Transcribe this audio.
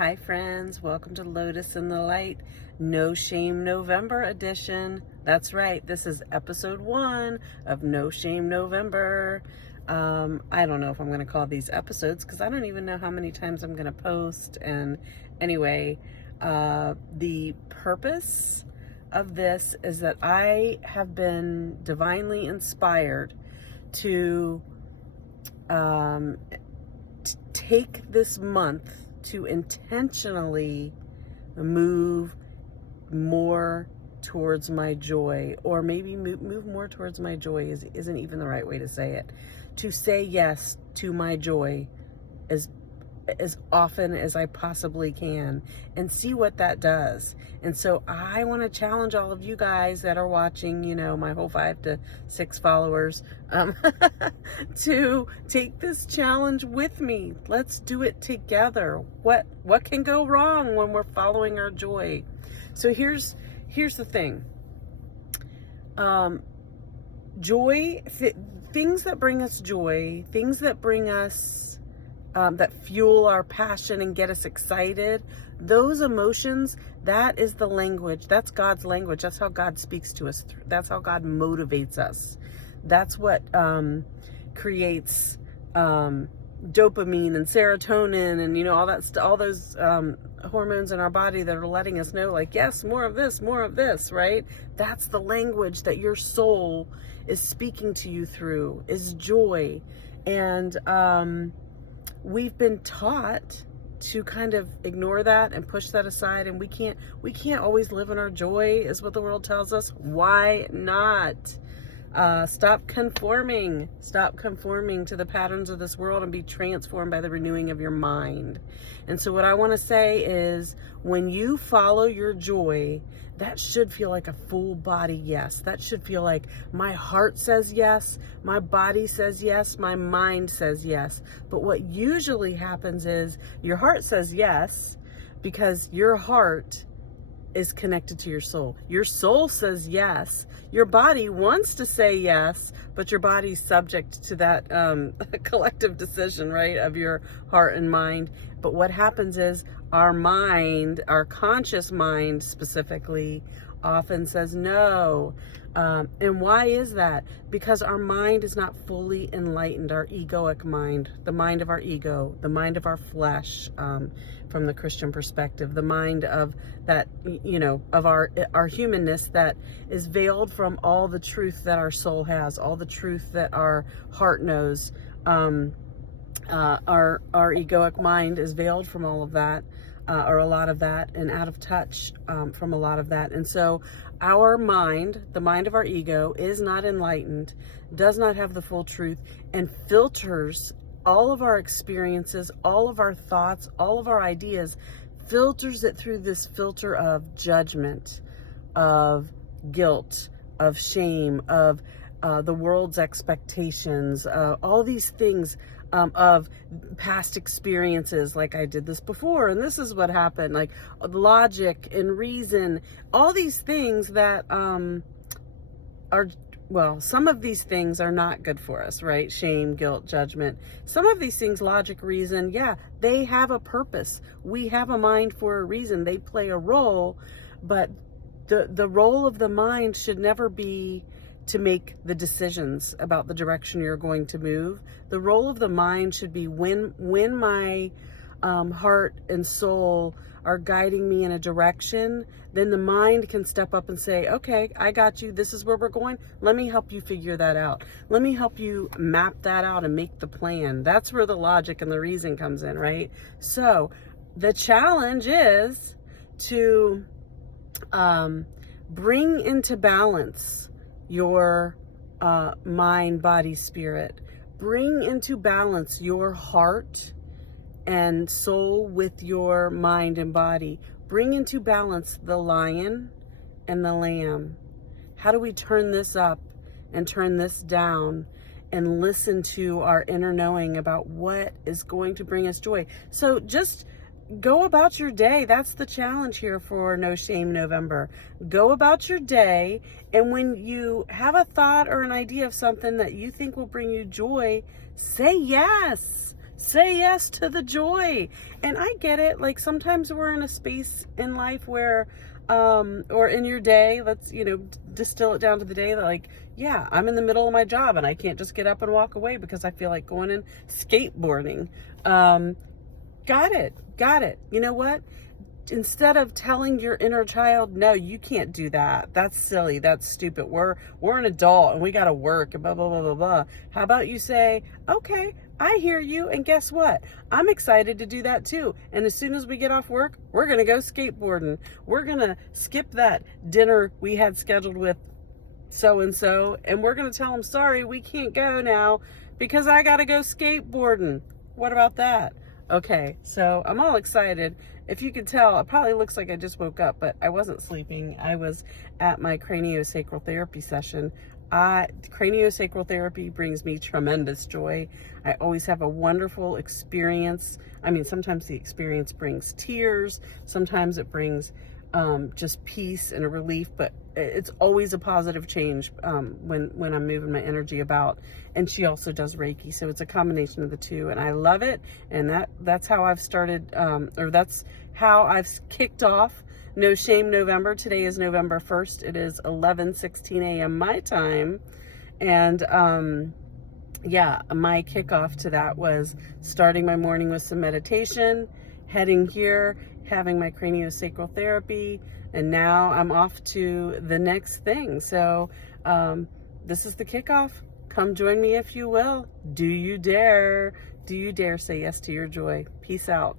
Hi friends, welcome to Lotus in the Light, No Shame November edition. That's right, this is episode 1 of No Shame November. I don't know if I'm going to call these episodes because I don't even know how many times I'm going to post. And anyway, the purpose of this is that I have been divinely inspired to take this month to intentionally move more towards my joy, or maybe move more towards my joy isn't even the right way to say it. To say yes to my joy as often as I possibly can and see what that does. And so I want to challenge all of you guys that are watching, my whole 5 to 6 followers, to take this challenge with me. Let's do it together. What can go wrong when we're following our joy? So here's the thing. Joy, things that bring us joy, things that bring us that fuel our passion and get us excited, those emotions, that is the language. That's God's language. That's how God speaks to us. That's how God motivates us. That's what creates dopamine and serotonin and all that all those hormones in our body that are letting us know, like, yes, more of this, right? That's the language that your soul is speaking to you through, is joy. And we've been taught to kind of ignore that and push that aside, and we can't always live in our joy, is what the world tells us. Why not? Stop conforming to the patterns of this world and be transformed by the renewing of your mind. And so what I want to say is, when you follow your joy, that should feel like a full body yes. That should feel like my heart says yes, my body says yes, my mind says yes. But what usually happens is your heart says yes because your heart is connected to your soul. Your soul says yes. Your body wants to say yes, but your body's subject to that collective decision, right, of your heart and mind. But what happens is our mind, our conscious mind specifically, often says no. And why is that? Because our mind is not fully enlightened. Our egoic mind, the mind of our ego, the mind of our flesh, from the Christian perspective, the mind of that, of our humanness that is veiled from all the truth that our soul has, all the truth that our heart knows. Our egoic mind is veiled from all of that, or a lot of that, and out of touch from a lot of that. And so our mind, the mind of our ego, is not enlightened, does not have the full truth, and filters all of our experiences, all of our thoughts, all of our ideas, filters it through this filter of judgment, of guilt, of shame, of the world's expectations, all these things, of past experiences, like I did this before and this is what happened, like logic and reason, all these things that some of these things are not good for us, right? Shame, guilt, judgment. Some of these things, logic, reason, yeah, they have a purpose. We have a mind for a reason. They play a role, but the role of the mind should never be to make the decisions about the direction you're going to move. The role of the mind should be when my heart and soul are guiding me in a direction, then the mind can step up and say, okay, I got you. This is where we're going. Let me help you figure that out. Let me help you map that out and make the plan. That's where the logic and the reason comes in, right? So the challenge is to bring into balance your mind, body, spirit. Bring into balance your heart and soul with your mind and body. Bring into balance the lion and the lamb. How do we turn this up and turn this down and listen to our inner knowing about what is going to bring us joy? So just go about your day. That's the challenge here for No Shame November. Go about your day, and when you have a thought or an idea of something that you think will bring you joy, say yes. Say yes to the joy. And I get it. Like sometimes we're in a space in life where, or in your day, let's, distill it down to the day that like, yeah, I'm in the middle of my job and I can't just get up and walk away because I feel like going and skateboarding. Got it. Got it. You know what? Instead of telling your inner child, no, you can't do that. That's silly. That's stupid. We're an adult and we got to work and blah, blah, blah, blah, blah. How about you say, okay, I hear you. And guess what? I'm excited to do that too. And as soon as we get off work, we're going to go skateboarding. We're going to skip that dinner we had scheduled with so-and-so. And we're going to tell them, sorry, we can't go now because I got to go skateboarding. What about that? Okay, so I'm all excited. If you could tell, it probably looks like I just woke up, but I wasn't sleeping. I was at my craniosacral therapy session. Craniosacral therapy brings me tremendous joy. I always have a wonderful experience. I mean, sometimes the experience brings tears. Sometimes it brings just peace and a relief, but it's always a positive change when I'm moving my energy about. And she also does Reiki, so it's a combination of the two, and I love it. And that's how I've started, or that's how I've kicked off No Shame November. Today is November 1st. It is 11:16 a.m. my time, and yeah, my kickoff to that was starting my morning with some meditation, heading here, having my craniosacral therapy, and now I'm off to the next thing. So this is the kickoff. Come join me if you will. Do you dare? Do you dare say yes to your joy? Peace out.